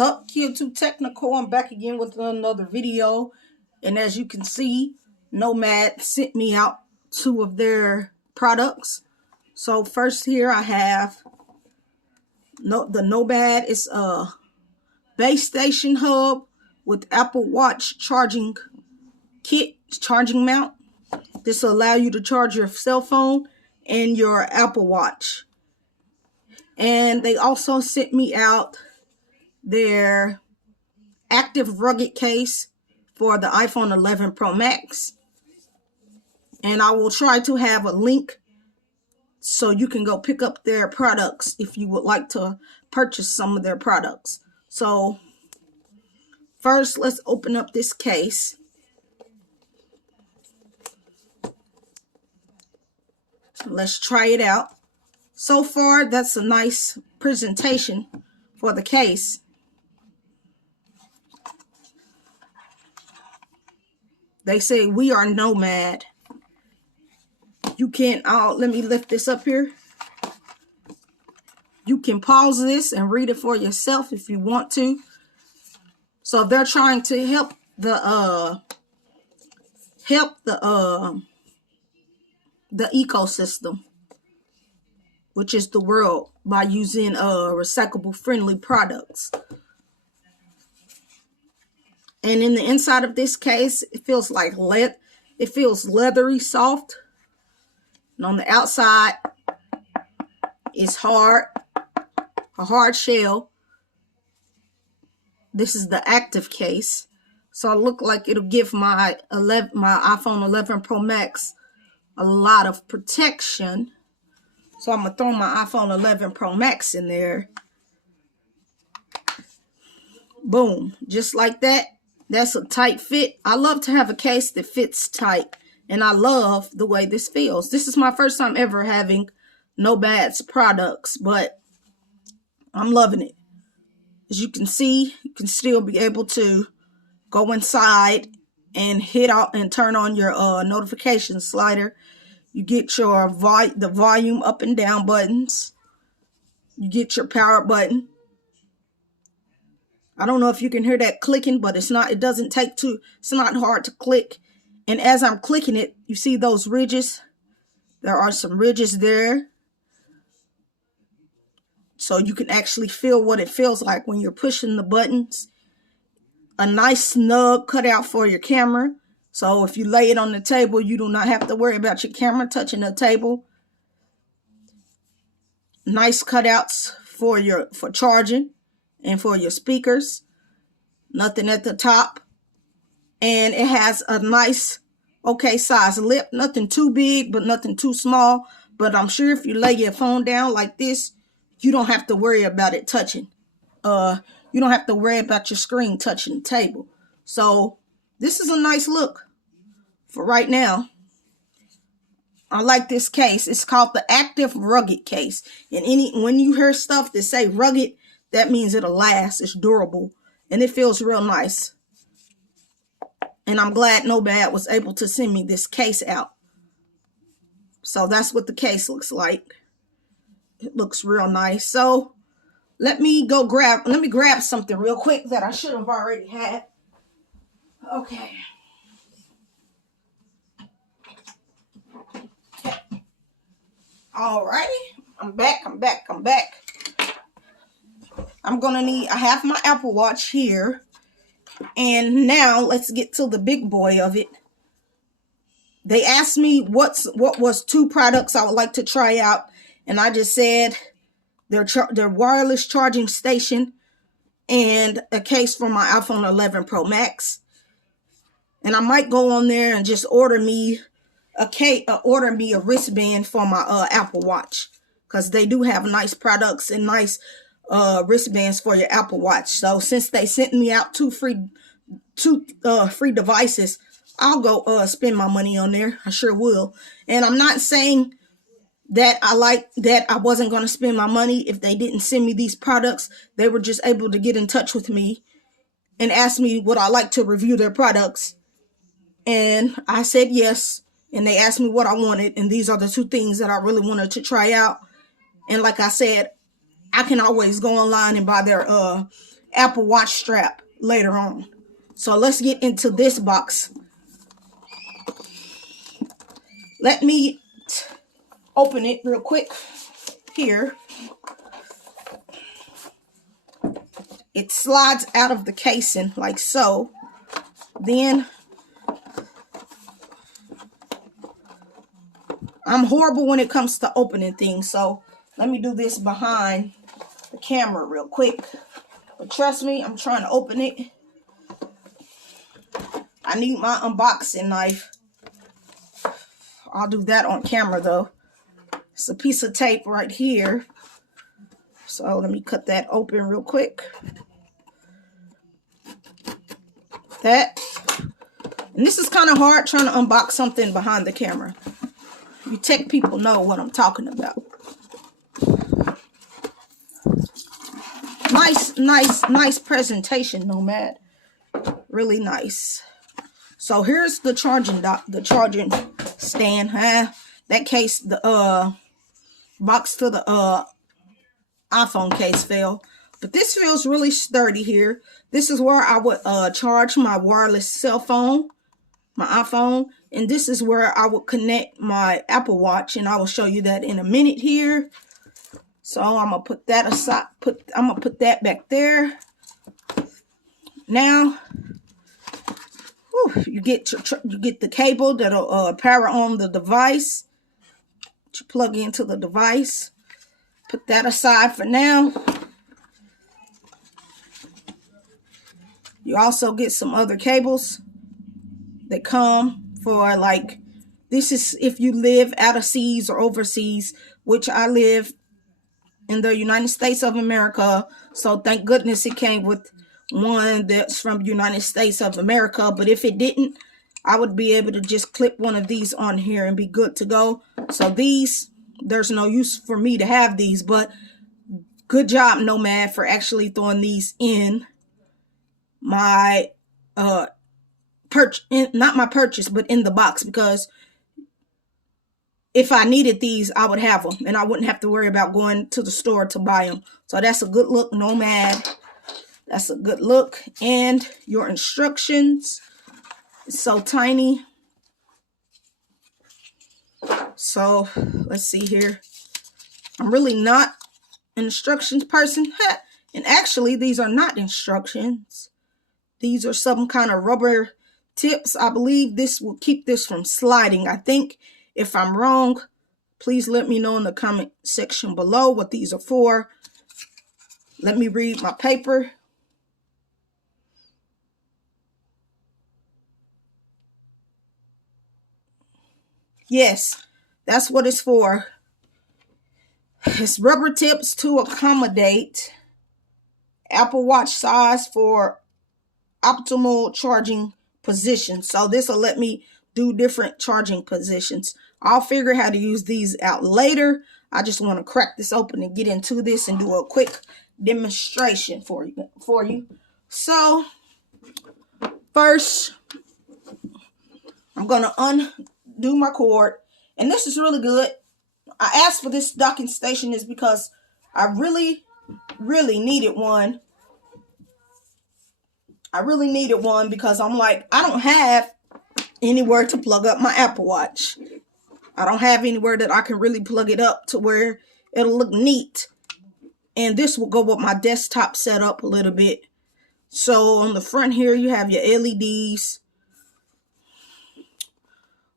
up, Q2 Technical? I'm back again with another video. And as you can see, Nomad sent me out 2 of their products. So first here I have the Nomad. It's a base station hub with Apple Watch charging kit, charging mount. This will allow you to charge your cell phone and your Apple Watch. And they also sent me out their active rugged case for the iPhone 11 Pro Max. And I will try to have a link so you can go pick up their products if you would like to purchase some of their products. So first, let's open up this case. Let's try it out. So far, that's a nice presentation for the case. They say we are Nomad. You can, let me lift this up here. You can pause this and read it for yourself if you want to. So they're trying to help the ecosystem, which is the world, by using recyclable friendly products. And in the inside of this case, it feels like it feels leathery, soft. And on the outside, it's hard, a hard shell. This is the active case. So it looks like it'll give my iPhone 11 Pro Max a lot of protection. So I'm going to throw my iPhone 11 Pro Max in there. Boom. Just like that. That's a tight fit. I love to have a case that fits tight. And I love the way this feels. This is my first time ever having Nomad's products. But I'm loving it. As you can see, you can still be able to go inside and hit out and turn on your notification slider. You get your the volume up and down buttons. You get your power button. I don't know if you can hear that clicking, but it's not hard to click. And as I'm clicking it, you see those ridges? There are some ridges there. So you can actually feel what it feels like when you're pushing the buttons. A nice snug cutout for your camera. So if you lay it on the table, you do not have to worry about your camera touching the table. Nice cutouts for charging and for your speakers. Nothing at the top. And it has a nice, okay size lip. Nothing too big, but nothing too small. But I'm sure if you lay your phone down like this, you don't have to worry about it touching. You don't have to worry about your screen touching the table. So this is a nice look for right now. I like this case. It's called the Active Rugged Case. And when you hear stuff that say rugged, that means it'll last. It's durable. And it feels real nice. And I'm glad Nomad was able to send me this case out. So that's what the case looks like. It looks real nice. So let me grab something real quick that I should have already had. Okay. Alrighty. I'm back. I have my Apple Watch here. And now let's get to the big boy of it. They asked me what was 2 products I would like to try out. And I just said their wireless charging station and a case for my iPhone 11 Pro Max. And I might go on there and just order me a wristband for my Apple Watch, because they do have nice products and nice wristbands for your Apple Watch. So since they sent me out 2 free devices, I'll go spend my money on there. I sure will. And I'm not saying that I wasn't going to spend my money if they didn't send me these products. They were just able to get in touch with me and ask me would I like to review their products. And I said yes. And they asked me what I wanted. And these are the 2 things that I really wanted to try out. And like I said, I can always go online and buy their Apple Watch strap later on. So let's get into this box. Let me open it real quick here. It slides out of the casing like so. Then I'm horrible when it comes to opening things, so let me do this behind the camera real quick. But trust me, I'm trying to open it. I need my unboxing knife. I'll do that on camera though. It's a piece of tape right here. So let me cut that open real quick. That. And this is kind of hard trying to unbox something behind the camera. You tech people know what I'm talking about. Nice presentation, Nomad. Really nice. So here's the charging stand. That case, the box to the iPhone case fell. But this feels really sturdy here. This is where I would charge my wireless cell phone, my iPhone. And this is where I would connect my Apple Watch. And I will show you that in a minute here. So I'm going to put that aside. I'm going to put that back there. Now, you get the cable that'll power on the device. You plug into the device. Put that aside for now. You also get some other cables that come for, like, this is if you live out of seas or overseas, which I live in the United States of America. So thank goodness it came with one that's from the United States of America. But if it didn't, I would be able to just clip one of these on here and be good to go. So these, there's no use for me to have these, but good job, Nomad, for actually throwing these in my not my purchase, but in the box, because if I needed these, I would have them and I wouldn't have to worry about going to the store to buy them. So that's a good look, Nomad. That's a good look. And your instructions, it's so tiny. So let's see here. I'm really not an instructions person. And actually, these are not instructions. These are some kind of rubber tips. I believe this will keep this from sliding. I think. If I'm wrong, please let me know in the comment section below what these are for. Let me read my paper. Yes, that's what it's for. It's rubber tips to accommodate Apple Watch size for optimal charging position. So this will let me do different charging positions. I'll figure how to use these out later. I just want to crack this open and get into this and do a quick demonstration for you. So first, I'm going to undo my cord. And this is really good. I asked for this docking station is because I really needed one. I really needed one because I'm like, I don't have anywhere to plug up my Apple Watch. I don't have anywhere that I can really plug it up to where it'll look neat. And this will go with my desktop setup a little bit. So on the front here, you have your LEDs.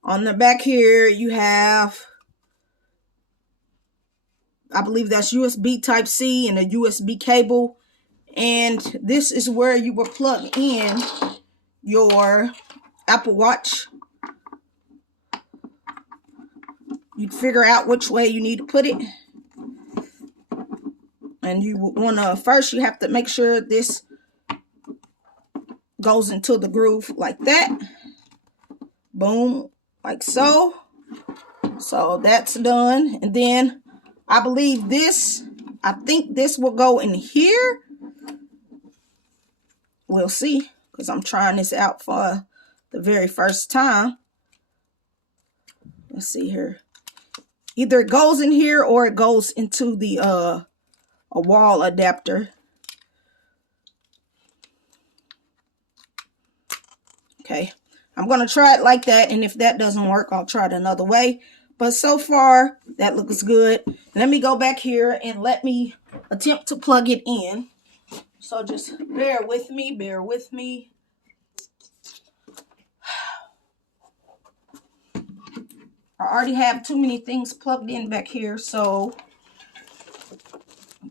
On the back here, you have, I believe that's USB Type-C and a USB cable. And this is where you will plug in your Apple Watch. You figure out which way you need to put it. And you want to, first you have to make sure this goes into the groove like that. Boom, like so. So that's done. And then I believe this, I think this will go in here. We'll see, because I'm trying this out for the very first time. Let's see here. Either it goes in here or it goes into the a wall adapter. Okay, I'm going to try it like that, and if that doesn't work, I'll try it another way. But so far, that looks good. Let me go back here and let me attempt to plug it in. So just bear with me, bear with me. I already have too many things plugged in back here, so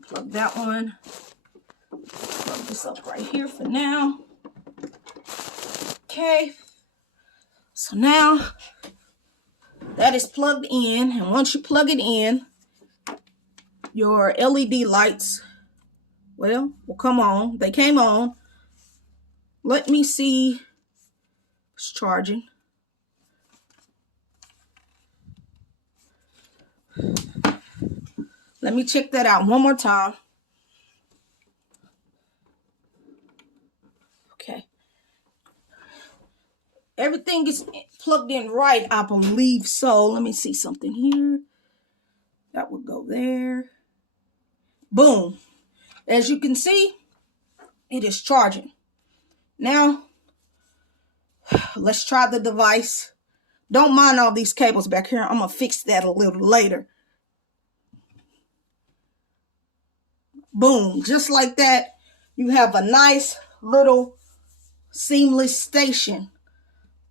plug that one. Plug this up right here for now. Okay, so now that is plugged in, and once you plug it in, your LED lights, well, will come on. They came on. Let me see. It's charging. Let me check that out one more time. Okay. Everything is plugged in right, I believe so. Let me see something here. That would go there. Boom. As you can see, it is charging. Now, let's try the device. Don't mind all these cables back here. I'm going to fix that a little later. Boom. Just like that, you have a nice little seamless station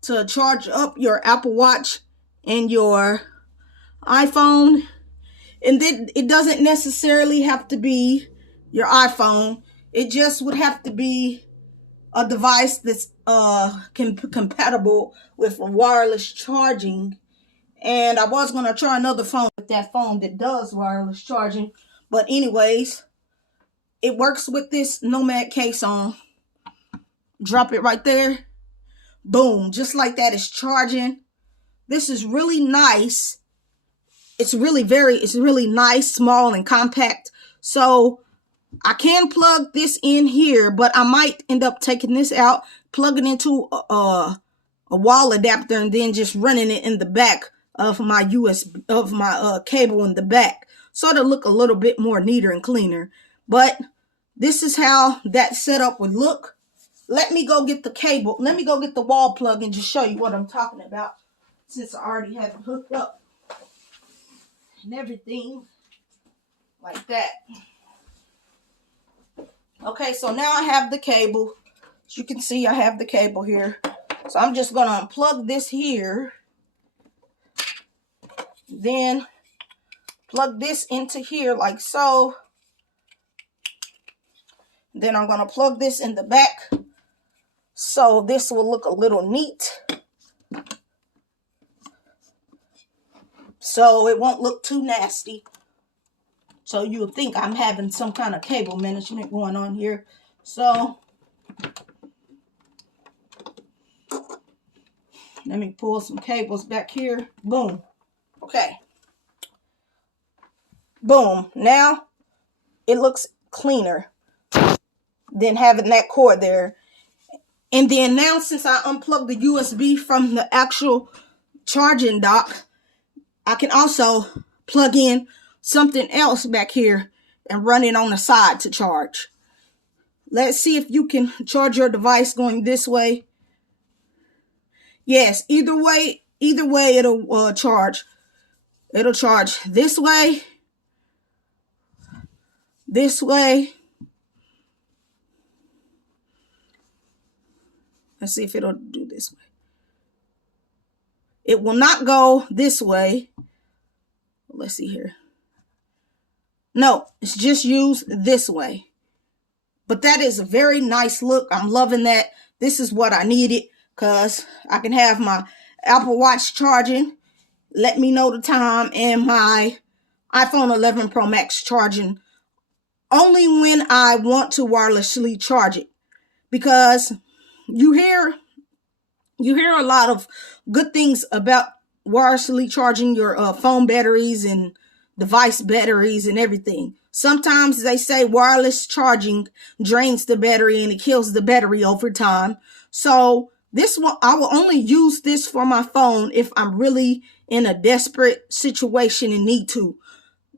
to charge up your Apple Watch and your iPhone. And then it doesn't necessarily have to be your iPhone. It just would have to be a device that's compatible with wireless charging. And I was going to try another phone with that phone that does wireless charging. But anyways, it works with this Nomad case on. Drop it right there. Boom. Just like that, it's charging. This is really nice. It's really nice, small, and compact. So I can plug this in here, but I might end up taking this out, plugging into a wall adapter, and then just running it in the back of my cable in the back. So it'll look a little bit more neater and cleaner. But this is how that setup would look. Let me go get the cable. Let me go get the wall plug and just show you what I'm talking about, since I already have it hooked up and everything like that. Okay, so now I have the cable. As you can see, I have the cable here. So I'm just going to unplug this here. Then plug this into here like so. Then I'm going to plug this in the back, so this will look a little neat. So it won't look too nasty. So you'll think I'm having some kind of cable management going on here. So let me pull some cables back here. Boom. Okay. Boom. Now it looks cleaner than having that cord there. And then now, since I unplugged the USB from the actual charging dock, I can also plug in something else back here and run it on the side to charge. Let's see if you can charge your device going this way. Yes, either way it'll charge. It'll charge this way, this way. Let's see if it'll do this way. It will not go this way. Let's see here. No, it's just used this way. But that is a very nice look. I'm loving that. This is what I needed, because I can have my Apple Watch charging, let me know the time, and my iPhone 11 Pro Max charging only when I want to wirelessly charge it. Because you hear a lot of good things about wirelessly charging your phone batteries and device batteries and everything. Sometimes they say wireless charging drains the battery and it kills the battery over time. So this one, I will only use this for my phone if I'm really in a desperate situation and need to.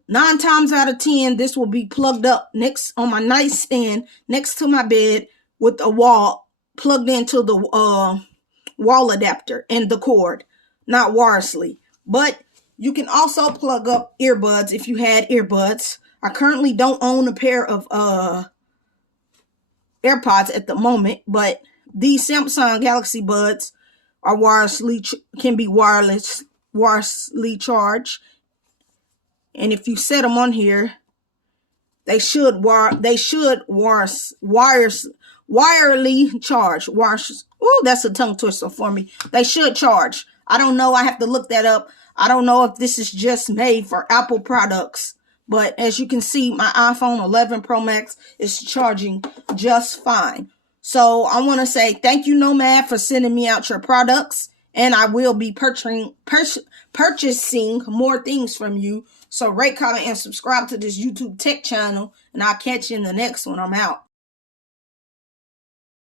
9 times out of 10, this will be plugged up next on my nightstand next to my bed with a wall plugged into the wall adapter and the cord, not wirelessly. But you can also plug up earbuds if you had earbuds. I currently don't own a pair of AirPods at the moment, but these Samsung Galaxy Buds are can be wirelessly charged. And if you set them on here, they should wirely charge. Oh, that's a tongue twister for me. They should charge. I don't know. I have to look that up. I don't know if this is just made for Apple products. But as you can see, my iPhone 11 Pro Max is charging just fine. So I want to say thank you, Nomad, for sending me out your products. And I will be purchasing more things from you. So rate, comment, and subscribe to this YouTube tech channel. And I'll catch you in the next one. I'm out.